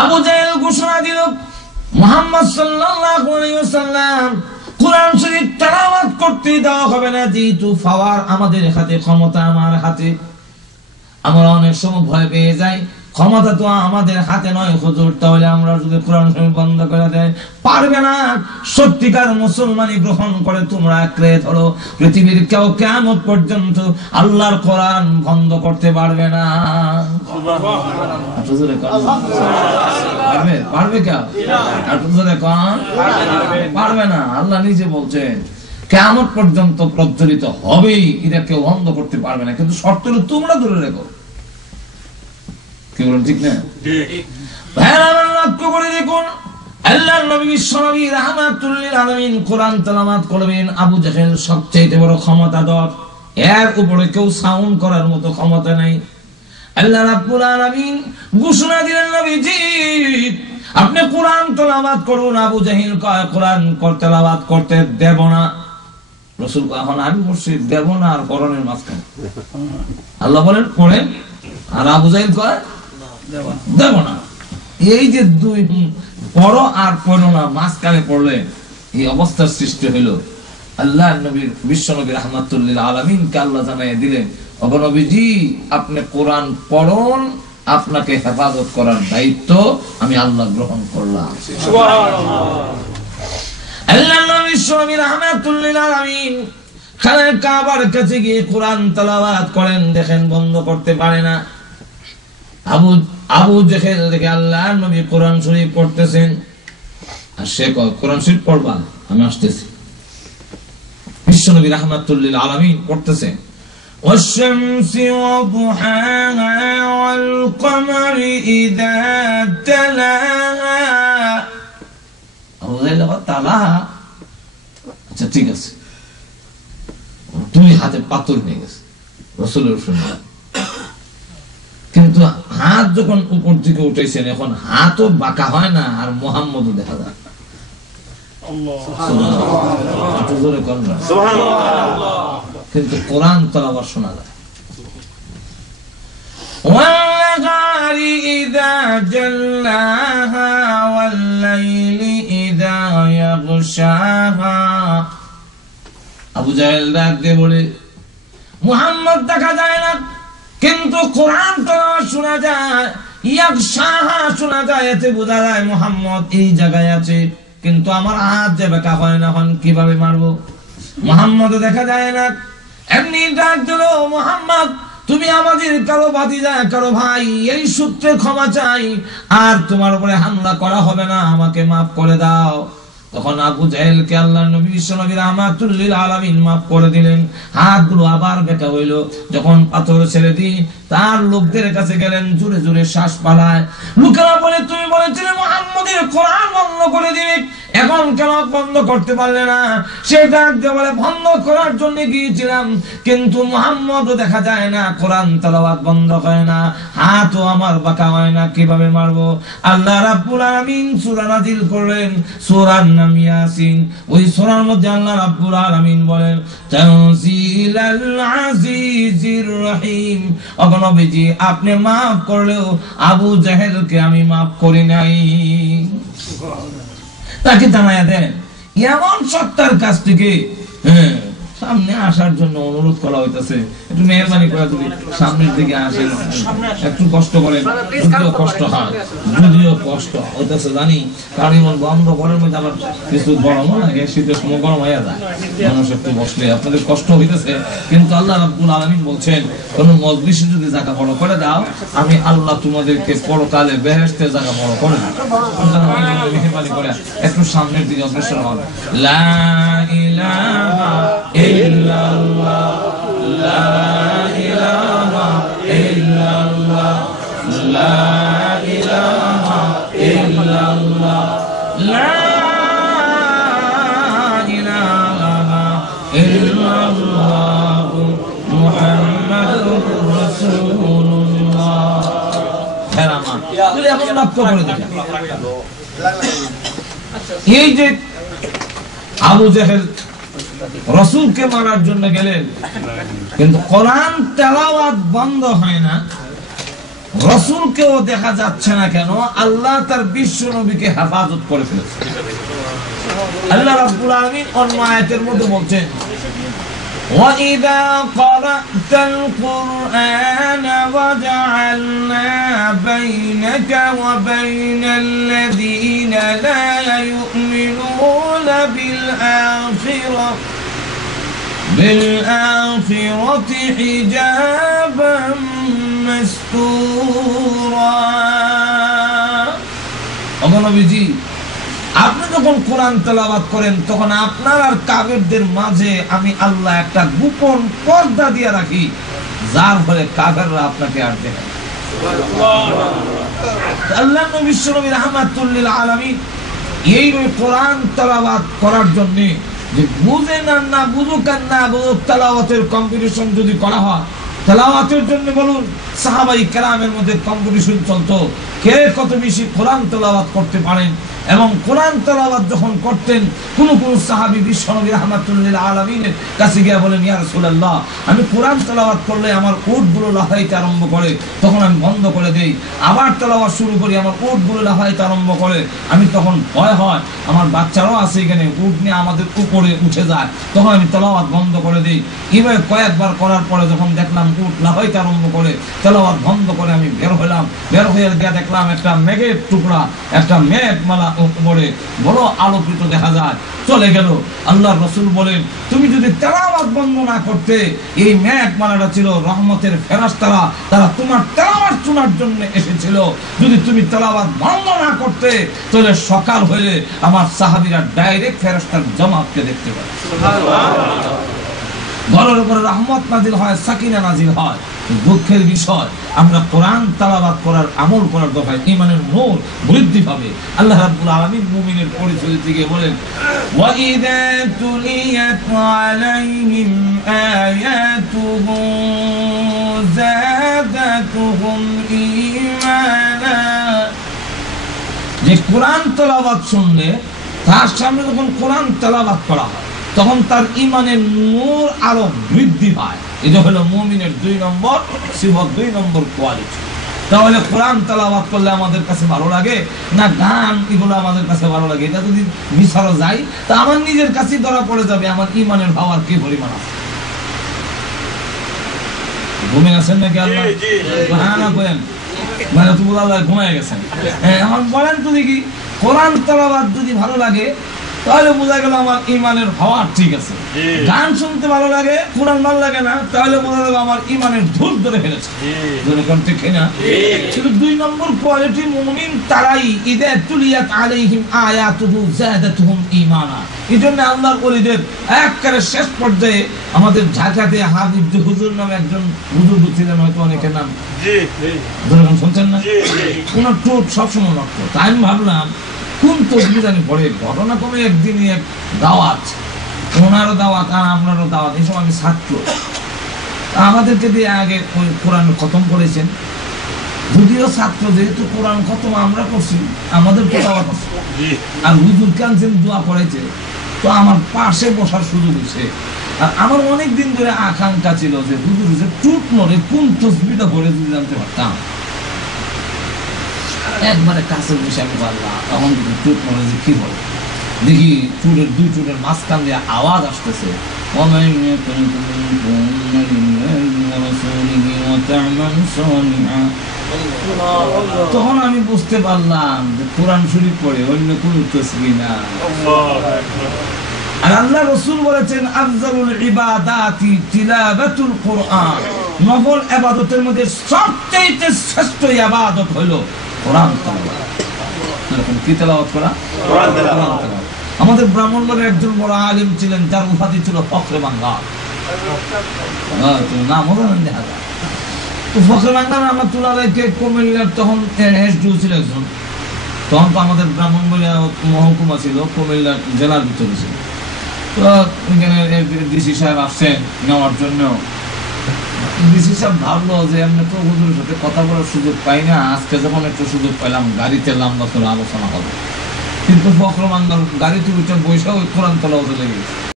আবু জাহেল ঘোষণা দিল মুহাম্মদ সাল্লাল্লাহু আলাইহি ওয়াসাল্লাম কুরআন শরীফ তেলাওয়াত করতে দেওয়া হবে না, যেহেতু পাওয়ার আমাদের হাতে, ক্ষমতা আমার হাতে। আমরা অনেক সময় ভয় পেয়ে যাই, ক্ষমতা তো আমাদের হাতে নয় হুজুর, তাহলে আমরা যদি কোরআন শরীফ বন্ধ করে দেয় পারবে না। সত্যিকার মুসলমানি গ্রহণ করে তোমরা আঁকড়ে ধরো, পৃথিবীর কেউ কিয়ামত পর্যন্ত আল্লাহর কোরআন বন্ধ করতে পারবে না। পারবে কেউ? পারবে না। আল্লাহ নিজে বলছেন কিয়ামত পর্যন্ত প্রজ্বলিত হবেই, এটা কেউ বন্ধ করতে পারবে না, কিন্তু শর্ত হলো তোমরা ধরে রেখো। কি বলেন, ঠিক না? লক্ষ্য করে দেখুন, আল্লাহর নবী বিশ্বনবী রাহমাতুল লিল আলামিন কোরআন তেলাওয়াত করবেন। আবু জাহেল সবচেয়ে বড় ক্ষমতাধর, এর উপরে কেউ সাউন্ড করার মতো ক্ষমতা নাই। আল্লাহ রাব্বুল আলামিন ঘোষণা দিলেন, নবীজি আপনি কোরআন তেলাওয়াত করুন। আবু জাহেল কয় কোরআন তেলাওয়াত করতে দেব না। রাসূল কয় এখন আমি বলছি দেব না আর করণের মাঝখানে। আল্লাহ বলেন পড়েন, আর আবু জাহেল কয় দেব না। এই যে দুই পড়ো আর পড়ো না, মাঝখানে পড়লে এই অবস্থার সৃষ্টি হইল। আল্লাহর নবী বিশ্বনবী রাহমাতুল লিল আলামিনকে আল্লাহ জানাইয়া দিলেন, ওগো নবীজি আপনি কোরআন পড়ুন, আপনাকে হেফাজত করার দায়িত্ব আমি আল্লাহ গ্রহণ করলাম। সুবহানাল্লাহ। আল্লাহর নবী বিশ্বনবী রাহমাতুল লিল আলামিন খানায় কাবার কাছে গিয়ে কোরআন তেলাওয়াত করেন, দেখেন বন্ধ করতে পারে না। আবু জাহেল দেখে আল্লাহর নবী কোরআন শরীফ পড়তেছেন, আর সে কয় কোরআন শরীফ পড়বা, আমি আসতেছি। বিশ্বনবী রাহমাতুল লিল আলামিন পড়তেছেন, ওয়াশ-শামসি ওয়া-দুহাহা ওয়াল-কমারি ইযা তালাহা। আবু জাহেল বলে তালাহা, আচ্ছা ঠিক আছে। দুই হাতে পাথর নিয়ে গেছে রাসূলের সুন্নাহ, কিন্তু হাত যখন উপর দিকে উঠেছেন এখন হাতও বাঁকা হয় না, আর মুহাম্মদও দেখা যায়। কিন্তু কোরআন তেলাওয়াত শোনা যায়। ওয়াল-লাইলি ইযা জাল্লাহা ওয়াল-লাইলি ইযা ইয়াগশাহা। আবু জাহেল ডাক দিয়ে বলে, মুহাম্মদ দেখা যায় না, কিন্তু কোরআন তেলাওয়াত শোনা যায়, ইয়াগশাহা শোনা যায়। এতে বোঝা যায় মুহাম্মদ এই জায়গায় আছে, কিন্তু আমার হাত যে বাঁকা হয় না, এখন কিভাবে মারবো? মুহাম্মদ দেখা যায় না। এমনি ডাক দিল, মুহাম্মদ তুমি আমাদের কারো ভাতিজা, কারো ভাই, এই সূত্রে ক্ষমা চাই, আর তোমার উপরে হামলা করা হবে না, আমাকে মাফ করে দাও। তখন আবু জাহেলকে আল্লাহর নবী বিশ্বনবী রাহমাতুল লিল আলামিন মাফ করে দিলেন। হাতগুলো আবার বেঁকা হইল। যখন পাথর ছেড়ে দি তার লোকদের কাছে গেলেন, জোরে জোরে শ্বাস পালায়। লোকেরা বলে তুমি বলেছিলে মুহাম্মদের কোরআন বন্ধ করে দিবে, এখন কেন বন্ধ করতে পারলে না? সে ডাক দিয়ে বলে বন্ধ করার জন্য গিয়েছিলাম, কিন্তু মুহাম্মদও দেখা যায় না, কোরআন তেলাওয়াত বন্ধ হয় না, হাতও আমার বাঁকা হয় না, কিভাবে মারবো? আল্লাহ রাব্বুল আলামিন সূরা নাযিল করলেন, সূরার নাম ইয়াসিন। ওই সূরার মধ্যে আল্লাহ রাব্বুল আলামিন বলেন তানজিলাল আজিজির রহিম। ওগো নবীজি আপনি maaf করলেও আবু জাহেলকে আমি maaf করি নাই। তাকে জানায়া দেন এমন সত্তার কাছ থেকে সামনে আসার জন্য অনুরোধ করা হইতাছে, একটু মেহরবানি করে যদি সামনের দিকে আসেন, একটু কষ্ট করেন। যদিও কষ্ট হয়, যদিও কষ্ট হইতাছে জানি, কারণ এমন বন্ধ ঘরের মধ্যে আবার কিছু গরমও লাগে, শীতের সময় গরম হয়ে যায়, মানুষ একটু বসলে আপনাদের কষ্ট হইতেছে। কিন্তু আল্লাহ রাব্বুল আলামিন বলছেন কোন মজলিসে যদি জায়গা বড় করে দাও, আমি আল্লাহ তোমাদেরকে পরকালে বেহেশতে জায়গা বড় করে দেব। মেহরবানি করে একটু সামনের দিকে অগ্রসর হন। লা ইলাহা ইল্লাল্লাহ, লা ইলাহা ইল্লাল্লাহ, লা ইলাহা ইল্লাল্লাহ, লা ইলাহা ইল্লাল্লাহ, মুহাম্মাদুর রাসূলুল্লাহ। হেরামা তুই এখন লক্ষ্য করে দেখ, এই যে আবু জাহেল রাসূলকে মারার জন্য গেলেন, কিন্তু কোরআন তেলাওয়াত বন্ধ হয় না। রাসূলকেও দেখা যাচ্ছে না কেন? আল্লাহ তার বিশ্ব নবীকে হেফাজত করে ফেলেছে। আল্লাহ রাব্বুল আলামিন অন্য আয়াতের মধ্যে বলছেন, وَإِذَا قَرَأْتَ الْقُرْآنَ وَجَعَلْنَا بَيْنَكَ وَبَيْنَ الَّذِينَ لَا يُؤْمِنُونَ بِالْآخِرَةِ حِجَابًا مَسْتُورًا। ওগো নবীজি, আপনি যখন কোরআন তেলাওয়াত করেন তখন আপনার আর কাফেরদের মাঝে আমি আল্লাহ একটা গোপন পর্দা দিয়ে রাখি, যার ফলে কাফেররা আপনাকে আর দেখে না। আল্লাহ নবী বিশ্বনবী রাহমাতুল লিল আলামিন এই কোরআন তেলাওয়াত করার জন্য, যে বুঝেন আর না বুঝুক আর না বুঝুক, তেলাওয়াতের কম্পিটিশন যদি করা হয়, তেলাওয়াতের জন্য বলুন সাহাবাই কেরামের মধ্যে কম্পিটিশন চলতো, কে কত বেশি কোরআন তেলাওয়াত করতে পারেন। এবং কোরআন তেলাওয়াত যখন করতেন, কোন সাহাবী বিশ্বনবী রাহমাতুল লিল আলামিনের কাছে গিয়ে বলেন, ইয়া রাসূলুল্লাহ, আমি কোরআন তেলাওয়াত করলে আমার উটগুলো লাফাইতে আরম্ভ করে, তখন আমি বন্ধ করে দেই। আবার তেলাওয়াত শুরু করি, আমার উটগুলো লাফাইতে আরম্ভ করে, আমি তখন ভয় হয়, আমার বাচ্চারাও আছে এখানে, উট নিয়ে আমাদের উপরে উঠে যায়, তখন আমি তেলাওয়াত বন্ধ করে দেই। এইভাবে কয়েকবার করার পরে যখন দেখলাম উট লাফাইতে আরম্ভ করে, তেলাওয়াত বন্ধ করে আমি বের হলাম। বের হয়ে গিয়ে দেখলাম একটা মেঘের টুকরা, একটা মেঘমালা উপরে বড় আলোকিত দেখা যায়, চলে গেল। আল্লাহর রাসূল বলেন, তুমি যদি তেলাওয়াত বন্ধ না করতে, এই মেঘমালাটা ছিল রহমতের ফেরেশতারা, তারা তোমার তেলাওয়াত শোনার জন্য এসেছিল। যদি তুমি তেলাওয়াত বন্ধ না করতে, তাহলে সকাল হলে আমার সাহাবীরা ডাইরেক্ট ফেরেশতার জামাতকে দেখতে পাবে। সুবহানাল্লাহ। ঘরের উপরে রহমত নাজিল হয়, সাকিনা নাজিল হয়। দুঃখের বিষয়, আমরা কোরআন তেলাওয়াত করার, আমল করার দরকার, ঈমানের নূর বৃদ্ধি পাবে। আল্লাহ রাব্বুল আলামিন মুমিনের পরিচয় থেকে বলেন, ওয়াইদা তুলিয়াত আলাইহিম আয়াতুহু যাদাতুহুম ঈমানা। যে কোরআন তেলাওয়াত শুনলে, তার সামনে যখন কোরআন তেলাওয়াত করা হয়, তখন তার ঈমানের নূর আরো বৃদ্ধি পায়। এটা হলো মুমিনের 2 নম্বর সিফত, 2 নম্বর কোয়ালিটি। তাহলে কোরআন তেলাওয়াত করলে আমাদের কাছে ভালো লাগে না গান, এগুলো আমাদের কাছে ভালো লাগে? এটা যদি মিশারও যাই, তা আমার নিজের কাছেই ধরা পড়ে যাবে আমার ঈমানের ভাবার কি পরিমাণ আছে। ঘুমিয়ে আছেন নাকি আল্লাহ? হ্যাঁ না বলেন, মানে তো আল্লাহ ঘুমিয়ে গেছেন। আমার বলেন তো দেখি, কোরআন তেলাওয়াত যদি ভালো লাগে, তাহলে বোঝা গেল আমার ঈমানের ভাব ঠিক আছে। গান শুনতে ভালো লাগে, কোরআন ভালো লাগে না, তাহলে বোঝা গেল আমার ঈমানের ধূপ ধরে ফেলেছে। ঠিক না? শুধু 2 নম্বর কোয়ালিটি মুমিন তারাই, ইযা তুলিয়াত আলাইহিম আয়াতুহু যাদাতুহুম ঈমানা। এজন্য আল্লাহর ওলিদের একেবারে শেষ পর্যায়ে আমাদের ঢাকাতে হাফিজ হুজুর নামে একজন হুজুর ছিলেন, হয়তো অনেকের নাম শুনছেন না? ওনার ঠোঁট সবসময় নষ্ট। তাই আমি ভাবলাম কোন তসবিহ জানি পড়ে। ঘটনা কোনো একদিনই এক দাওয়াত, ওনারও দাওয়াত আর আপনারও দাওয়াত। এই সময় আমি ছাত্র, আমাদেরকে দিয়ে আগে কোরআন খতম করেছেন। যদিও ছাত্র, যেহেতু কোরআন খতম আমরা করছি, আমাদের তো দাওয়াত আছে। আর হুজুর কানছেন, দোয়া করেছে, তো আমার পাশে বসার সুযোগ হয়েছে। আর আমার অনেক দিন ধরে আকাঙ্ক্ষা ছিল যে হুজুর যে টুট মরে কোন তসবিহটা পড়ে যদি জানতে পারতাম। একবারে কাছে বসে আমি বললাম, তখন টুট মরে যে কি বলে দেখি, চুলের 2 চুলের মাঝখান দিয়ে আওয়াজ আসতেছে, তখন আমি বুঝতে পারলাম যে কোরআন শরীফ পড়ে, অন্য কোন তসবিহ না। আর আল্লাহ রাসূল বলেছেন, আফজালুল ইবাদাতি তিলাওয়াতুল কুরআন। নফল ইবাদতের মধ্যে সবচেয়ে শ্রেষ্ঠ ইবাদত হলো কোরআন তেলাওয়াত। কি তেলাওয়াত করা? কোরআন তেলাওয়াত। আমাদের ব্রাহ্মণবাড়ির একজন বড় আলিম ছিলেন, যার উপাধি ছিল ফখরে বাংলা। নাম জানেন দেখা যায়। তো ফখরে বাংলা রহমাতুল্লাহকে কুমিল্লার তখন এসডিও ছিল একজন। তখন তো আমাদের ব্রাহ্মণবাড়িয়া মহকুমা ছিল, কুমিল্লা জেলার ভিতরে ছিল। তো এখানে ডিসি সাহেব আসছেন নেওয়ার জন্য। ডিসি সাহেব ভাবলো যে এমনি তো হুজুরের সাথে কথা বলার সুযোগ পাই না, আজকে যখন একটু সুযোগ পাইলাম গাড়িতে লম্বা করে আলোচনা হবে। কিন্তু ফখরে বাংলার গাড়িতে উঠে বৈশা ওই কোরআন তেলাওয়াতে লেগে গেছে।